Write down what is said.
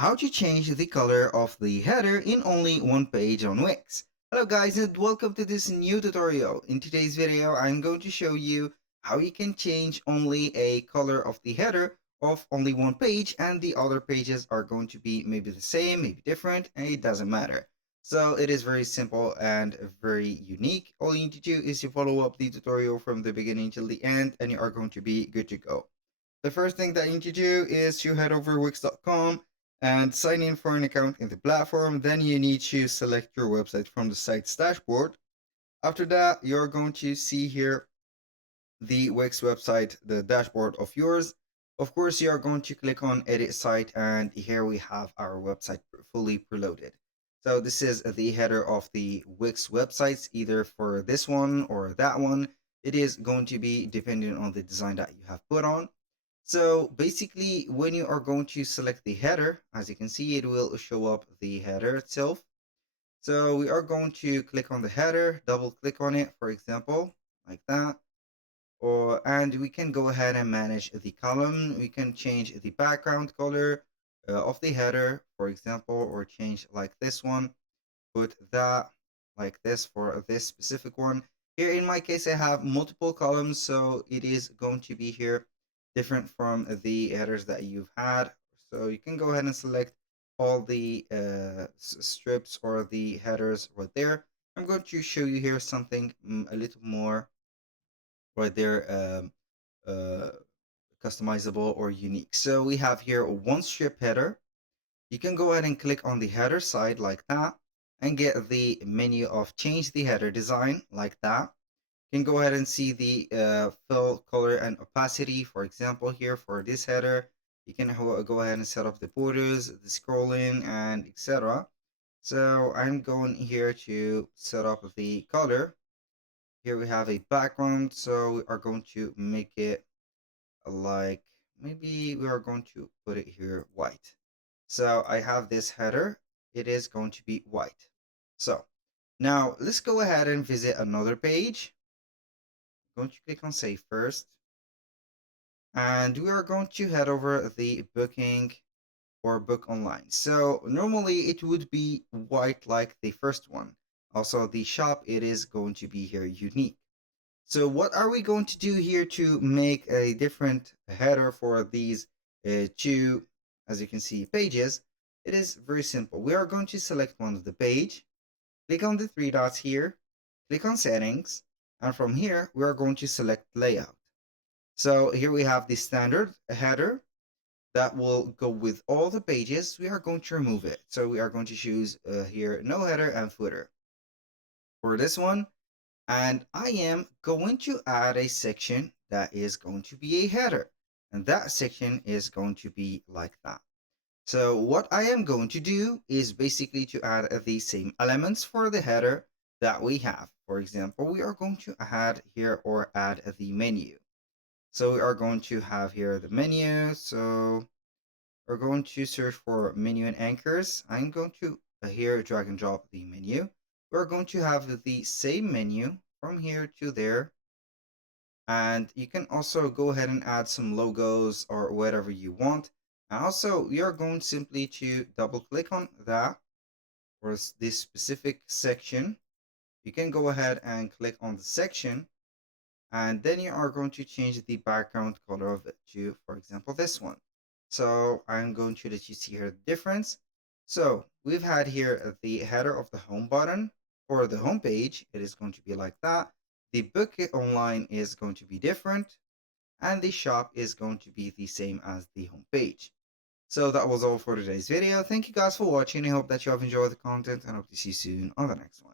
How to change the color of the header in only one page on Wix. Hello guys and welcome to this new tutorial. In today's video, I'm going to show you how you can change only a color of the header of only one page, and the other pages are going to be maybe the same, maybe different, and it doesn't matter. So it is very simple and very unique. All you need to do is to follow up the tutorial from the beginning till the end and you are going to be good to go. The first thing that you need to do is to head over wix.com and sign in for an account in the platform. Then you need to select your website from the site's dashboard. After that, you're going to see here the Wix website, the dashboard of yours. Of course, you are going to click on edit site, and here we have our website fully preloaded. So this is the header of the Wix websites, either for this one or that one. It is going to be depending on the design that you have put on. So basically, when you are going to select the header, as you can see, it will show up the header itself. So we are going to click on the header, double click on it, for example, like that. And we can go ahead and manage the column. We can change the background color of the header, for example, or change like this one, put that like this for this specific one. Here in my case, I have multiple columns, so it is going to be here different from the headers that you've had. So you can go ahead and select all the strips or the headers right there. I'm going to show you here something a little more right there, uh, customizable or unique. So we have here one strip header. You can go ahead and click on the header side like that and get the menu of change the header design like that. You can go ahead and see the fill, color, and opacity. For example, here for this header, you can go ahead and set up the borders, the scrolling, and etc. So I'm going here to set up the color. Here we have a background, so we are going to make it like, maybe we are going to put it here white. So I have this header. It is going to be white. So now let's go ahead and visit another page. I'm going to click on save first. And we are going to head over the booking or book online. So normally it would be white like the first one. Also the shop, it is going to be here unique. So what are we going to do here to make a different header for these two, as you can see, pages? It is very simple. We are going to select one of the page, click on the three dots here, click on settings, and from here, we are going to select layout. So here we have the standard header that will go with all the pages. We are going to remove it. So we are going to choose here, no header and footer. For this one, and I am going to add a section that is going to be a header, and that section is going to be like that. So what I am going to do is basically to add the same elements for the header that we have. For example, we are going to add here or add the menu. So we are going to have here the menu. So we're going to search for menu and anchors. I'm going to here drag and drop the menu. We're going to have the same menu from here to there. And you can also go ahead and add some logos or whatever you want. And also, you're going simply to double click on that or this specific section. You can go ahead and click on the section, and then you are going to change the background color of it to, for example, this one. So I'm going to let you see here the difference. So we've had here the header of the home button or the home page. It is going to be like that. The book online is going to be different, and the shop is going to be the same as the home page. So that was all for today's video. Thank you guys for watching. I hope that you have enjoyed the content and hope to see you soon on the next one.